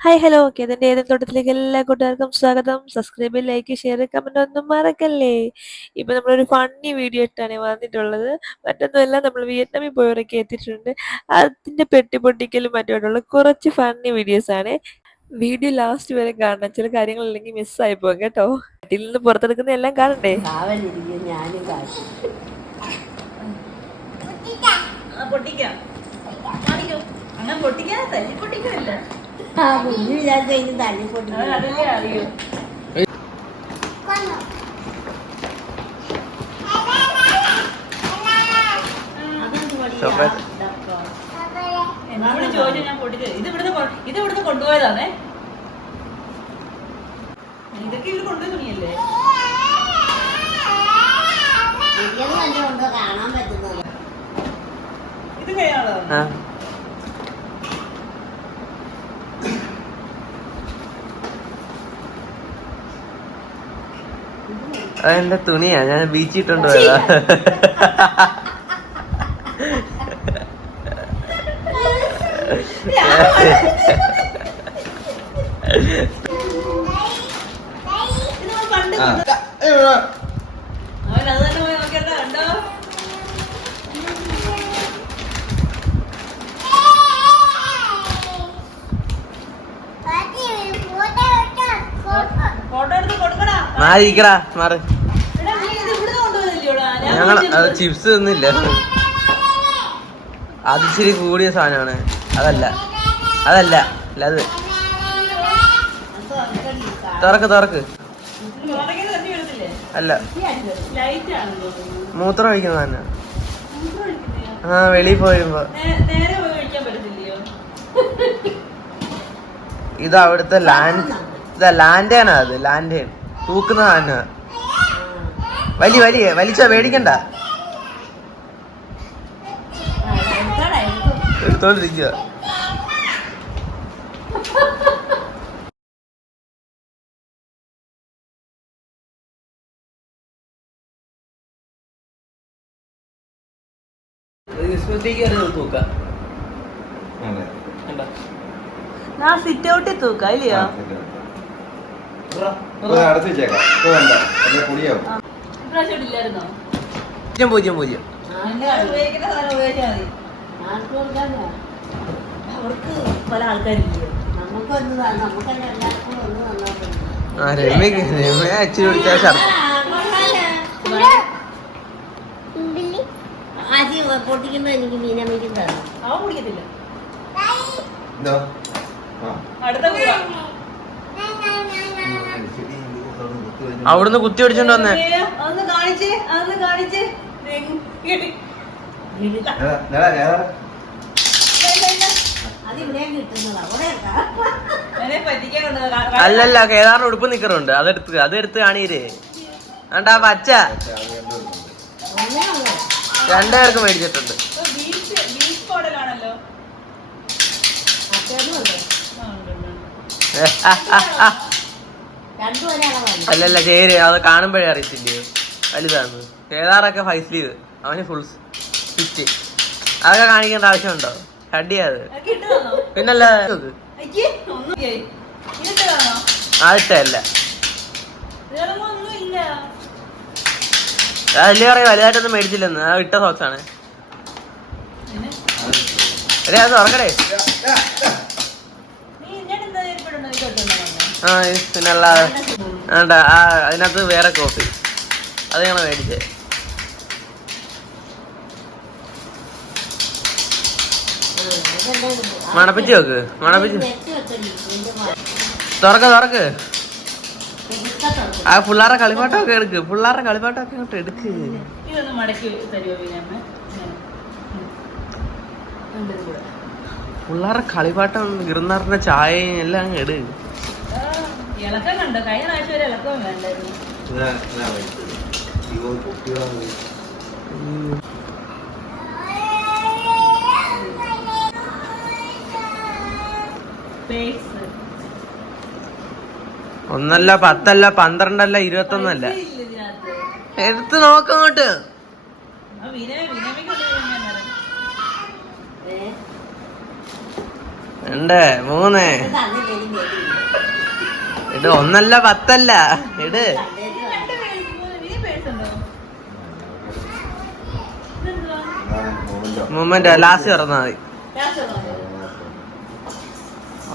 Hi hello okay അതിന്റെ ഏതെങ്കിലും തോട്ടത്തിലേക്ക് എല്ലാ കൂട്ടുകാർക്കും സ്വാഗതം. സബ്സ്ക്രൈബ് ലൈക്ക് ഷെയർ കമന്റ് ഒന്നും മറക്കല്ലേ? ഇപ്പം നമ്മളൊരു ഫണ്ണി വീഡിയോ ഇട്ടാണ് വന്നിട്ടുള്ളത്. മറ്റൊന്നുമല്ല നമ്മൾ വിയറ്റ്നാമിൽ പോയവരൊക്കെ എത്തിയിട്ടുണ്ട്. അതിന്റെ പെട്ടി പൊട്ടിക്കലും മറ്റുമായിട്ടുള്ള കുറച്ച് ഫണ്ണി വീഡിയോസാണ് വീഡിയോ ലാസ്റ്റ് വരെ കാണണം. ചില കാര്യങ്ങളില്ലെങ്കിൽ മിസ്സായി പോകും കേട്ടോ. വീട്ടിൽ നിന്ന് പുറത്തെടുക്കുന്ന എല്ലാം കാണണ്ടേ? പൊട്ടിക്കാം. അങ്ങനെ പൊട്ടിക്കാ. തല്ലി പൊട്ടിക്കല്ല ചോക്ലേറ്റ്. ചോദിച്ചു ഞാൻ പൊട്ടിച്ചു ഇത് ഇവിടുന്ന് ഇത് ഇവിടുന്ന് കൊണ്ടുപോയതാണേ. ഇതൊക്കെ ഇവർ കൊണ്ടുപോയ തുണിയല്ലേ? ഇത് കയ്യാളോ അതെന്റെ തുണിയാ? ഞാൻ ബീച്ചിൽ ഇട്ടോണ്ട് പോയതാ ഇത് നമ്മൾ പണ്ട് അവൻ അത് തന്നെ പോയി നോക്കിയണ്ട കണ്ടോ ഫോട്ടോ എടുത്ത് കൊടുക്കടാ മാറിക്കടാ മാറ്. ഞങ്ങൾ ചിപ്സ് തിന്നില്ല? അത് ഇച്ചിരി കൂടിയ സാധനമാണ്. അതല്ല. അതല്ല. അല്ല അത്. തുറക്ക് തുറക്ക്? അല്ല. മൂത്രം ഒഴിക്കുന്ന തന്നെ? ആ വെളിയിൽ പോയിരുമ്പോ ഇത് അവിടുത്തെ ലാൻഡ് ഇതാ ലാൻഡേനാ അത് ലാൻഡേൻ തൂക്കുന്ന സാധനം വലിയ വലിയ വലിച്ച മേടിക്കണ്ട എടുത്തോണ്ടിരിക്കുക ഞാൻ സിറ്റ് ഔട്ടിൽ തൂക്കാം ഇല്ലയോ? അടുത്ത് വെച്ചേക്കാം. ഇപ്പൊ വേണ്ട. അല്ലെ പൊടിയാവും പൂജ്യം പൂജ്യം പൂജ്യം. അവർക്ക് പല ആൾക്കാരില്ലേ? നമുക്കൊന്ന് ത- നമുക്കെല്ലാം എല്ലാവർക്കും ഒന്ന് ആ രമ്യക്ക്. രമ്യ ഇച്ചിരി വിളിച്ചാൽ ഷർട്ട്. ആശി അവിടുന്ന് കുത്തി പിടിച്ചോണ്ട് വന്നേ. അല്ലല്ല കേദാറിന് ഉടുപ്പ് നിക്കറുണ്ട്. അതെടുത്ത് അതെടുത്ത് കാണീരേ കണ്ടാ പച്ച. രണ്ടുപേർക്ക് മേടിച്ചിട്ടുണ്ട്. ബീച്ച് അല്ലല്ല ചേര് അത് കാണുമ്പോഴേ അറിയത്തില്ലേ? വലുതാണ് കേദാറൊക്കെ ഫൈവ് സ്ലീവ് അവന് ഫുൾ ഫിറ്റ് അതൊക്കെ കാണിക്കേണ്ട ആവശ്യമുണ്ടോ? കടിയാ അത് അതൊക്കെ ഇട്ട് തന്നോ? പിന്നല്ല അയ്യേ ഒന്നും പറയും വലുതായിട്ടൊന്നും മേടിച്ചില്ലെന്ന്. ആ ഇട്ട സോക്സാണ് അതെ അല്ലേ അത് തുറക്കടേ നീ ഇന്നോട്ട് എന്താ ഏർപ്പെടുണ്ടോ നീ തൊട്ടുണ്ടോ ആ പിന്നല്ല വേണ്ട ആ അതിനകത്ത് വേറെ കോഫി അത് ഞങ്ങൾ മേടിച്ചേ മണപ്പിച്ച് നോക്ക് മണപ്പിച്ച്. തുറക്ക് തുറക്ക്. ആ പിള്ളേരുടെ കളിപ്പാട്ടമൊക്കെ എടുക്ക് പിള്ളേരുടെ കളിപ്പാട്ടമൊക്കെ ഇങ്ങോട്ട് എടുക്ക്. പിള്ളേരുടെ കളിപ്പാട്ടം ഗിർന്നാറിന്റെ ചായയും എല്ലാം അങ്ങ് എടു ആ, ഇളക്കം കണ്ടോ കഴിഞ്ഞ പ്രാവശ്യം ഒരു ഇളക്കം ഒന്നല്ല പത്തല്ല പന്ത്രണ്ടല്ല ഇരുപത്തൊന്നല്ല. എടുത്ത് നോക്കങ്ങോട്ട് രണ്ട് മൂന്ന്? ഇട് ഒന്നല്ല പത്തല്ല. ഇട്. മൂമെന്റ് ലാസ്റ്റ് തുറന്നാ മതി.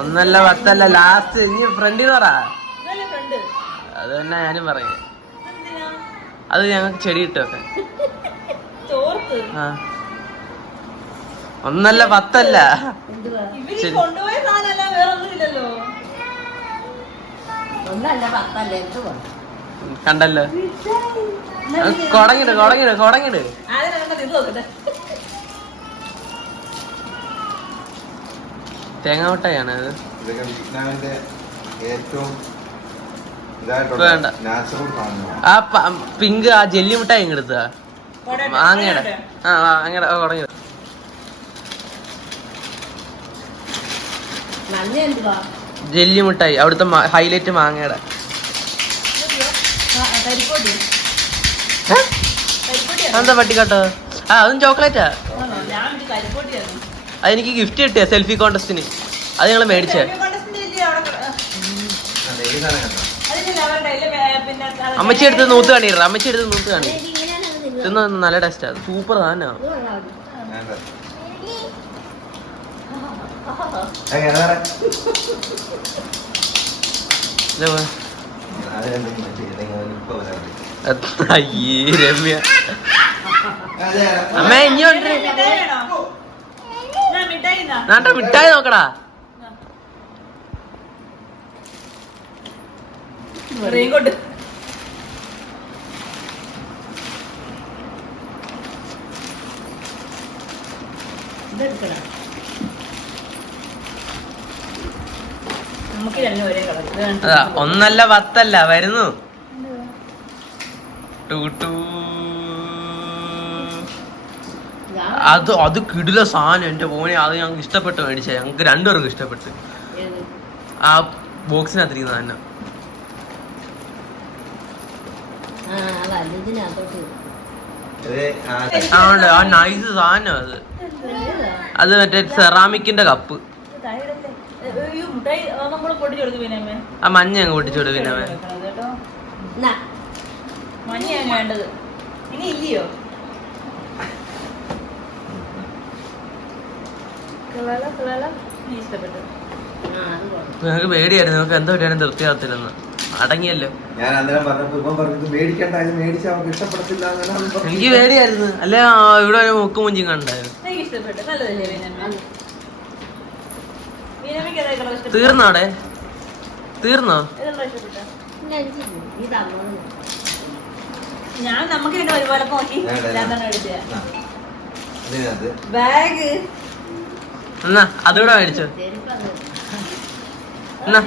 ഒന്നല്ല പത്തല്ല ലാസ്റ്റ്. ഇനി ഫ്രണ്ടിൽ പറ. അത് തന്നെ ഞാനും പറയും. അത് ഞങ്ങൾക്ക് ചെടി ഇട്ട് വെക്കാൻ ഒന്നല്ല പത്തല്ല. എന്തുവാ ഇവർ ശരി. കൊണ്ടുപോയ സാധനമല്ല വേറെ ഒന്നുമില്ലല്ലോ ഒന്നല്ല പത്തല്ല എന്തുവാ കണ്ടല്ലോ. കൊടങ്ങിട് കൊടങ്ങിട് കൊടങ്ങിട്. തേങ്ങ മുട്ടായാണ് അത് വേണ്ട. ആ പിങ്ക് ആ ജെല്ലി മുട്ടായി ഇങ്ങെടുത്ത മാങ്ങയുടെ. ആ അങ്ങനെ കൊടങ്ങി മഞ്ഞ എന്തുവാ? ജെല്ലി മിഠായി അവിടുത്തെ ഹൈലൈറ്റ് മാങ്ങയുടെ. എന്താ പട്ടിക്കാട്ടോ ആ അതും ചോക്ലേറ്റാ. അതെനിക്ക് ഗിഫ്റ്റ് കിട്ടിയ സെൽഫി കോൺടെസ്റ്റിന് അത് ഞങ്ങൾ മേടിച്ചേ. അമ്മച്ചി എടുത്ത് നൂത്ത് കാണിയിരുന്നു അമ്മച്ചി എടുത്ത് നൂത്ത് കാണി. തിന്ന നല്ല ടേസ്റ്റാ സൂപ്പർ സാധനമാണ്. എങ്ങനെ വരാം. അയ്യേ രമ്യ. അമ്മ ഇനിയുണ്ട്. നാട്ടെ മിഠായി നോക്കടാ റെയിൻകോട്ട് ഇതെടുക്കണം. നമുക്ക് രണ്ടും ഒരേ കളർ ഇത് രണ്ടും അതാ ഒന്നല്ല പത്തല്ല വരുന്നു. Two two. അത് അത് കിടില സാധനം എന്റെ മോനെ അത് ഞങ്ങൾക്ക് ഇഷ്ടപ്പെട്ട് മേടിച്ചേ ഞങ്ങൾക്ക് രണ്ടുപേർക്കും ഇഷ്ടപ്പെട്ട്. ആ ബോക്സിനകത്തിരിക്കുന്ന തന്നെ ആ നൈസ് സാധനം അത്. അത് മറ്റേ സെറാമിക്കിന്റെ കപ്പ് പൊട്ടിച്ചു. ആ മഞ്ഞ അങ്ങ് പൊട്ടിച്ചോട് കേട്ടോ എന്നാ, മഞ്ഞയാണ് വേണ്ടത്. ഇനി ഇല്ലയോ. ഞങ്ങൾക്ക് പേടിയായിരുന്നു നമുക്ക് എന്താ പറ്റിയാലും തൃപ്തിയാകത്തില്ലെന്ന്. അടങ്ങിയല്ലോ. ഞാൻ അന്നേരം പറഞ്ഞപ്പോ ഇവൻ പറഞ്ഞത് മേടിക്കണ്ട ഇത് മേടിച്ച അവർക്ക് ഇഷ്ടപ്പെടത്തില്ല പറഞ്ഞു. എനിക്ക് പേടിയായിരുന്നു. അല്ലെ ഇവിടെ ഒരു മുക്കും മുഞ്ചും കണ്ടായിരുന്നു. ഇഷ്ടപ്പെട്ടു തീർന്നോ? ഞാൻ നമുക്ക് ഇവിടെ ഒരുപോലെ നോക്കി. ബാഗ്. എന്നാ അതുകൂടെ മേടിച്ചു. എന്നാ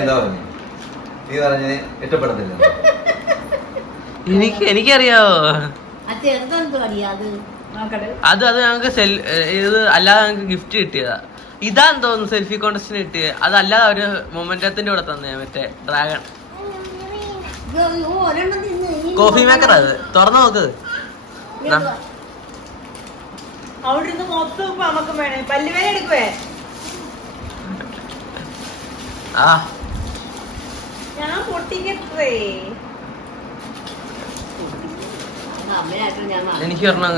എന്താ പറഞ്ഞു? നീ പറഞ്ഞ ഇഷ്ടപ്പെടത്തില്ല. എനിക്ക് എനിക്കറിയാവോ അത്? അത് ഞങ്ങക്ക് ഞങ്ങൾക്ക് സെൽ ഇത് അല്ലാതെ ഞങ്ങൾക്ക് ഗിഫ്റ്റ് കിട്ടിയതാ. ഇതാന്ന് തോന്നുന്നു സെൽഫി കോൺടെസ്റ്റിന് കിട്ടിയത് അതല്ലാതെ ഒരു മൊമെന്റത്തിന്റെ കൂടെ തന്നെ മറ്റേ ഡ്രാഗൺ ഇത് കോഫി മേക്കർ അത്. തുറന്നു നോക്ക്. ഇത് അവിടെ ഇരുന്ന് മൊത്തം ഉപ്പ് നമുക്ക് വേണേ. പല്ലുവേന എടുക്കുവേ? ആ. ഞാൻ പൊട്ടിക്കട്ടേ അത് അമ്മയായിട്ട് ഞാൻ വാങ്ങി. എനിക്ക് ഒരെണ്ണം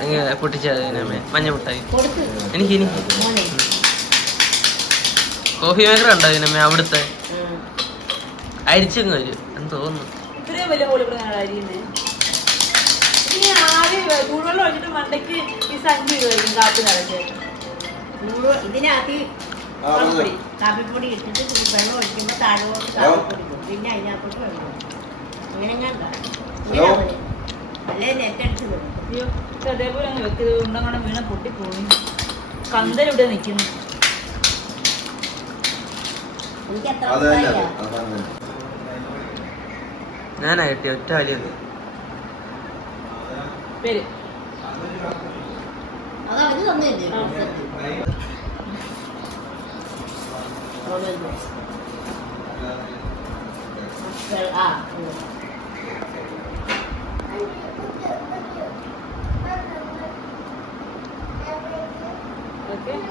അങ്ങനെ പൊട്ടിച്ചത് മഞ്ഞ മുട്ടായി. എനിക്ക് എനിക്ക്. കോഫി മേക്കർ ഉണ്ടോ ഇതിനമ്മേ അവിടുത്തെ. അരിച്ചങ്ങ് വരും. എന്ന് തോന്നുന്നു. ഇതിനകത്ത് കാപ്പിപ്പൊടി. ഇട്ടിട്ട് വെള്ളം ഒഴിക്കുമ്പോൾ താഴോട്ട് കാപ്പിപ്പൊടി പിന്നെ അതിനകത്തോട്ട് വെള്ളം അങ്ങനെ? അല്ലേ നെറ്റടിച്ച് അയ്യോ ഇത് അതേപോലെ അങ്ങ് വെക്കത് ഉണ്ടങ്ങനെ വീണ പൊട്ടിപ്പോയി കന്തലിവിടെ നിൽക്കുന്നു എനിക്ക് എത്ര അത് തന്നെ മുട്ടായിയാ? അത് അതാണ് തന്നെ. ഞാനാ കിട്ടിയ ഒറ്റ വലിയത് പേര് അത് അവർ തന്നില്ലേ ആ. ആ ഉം. Okay.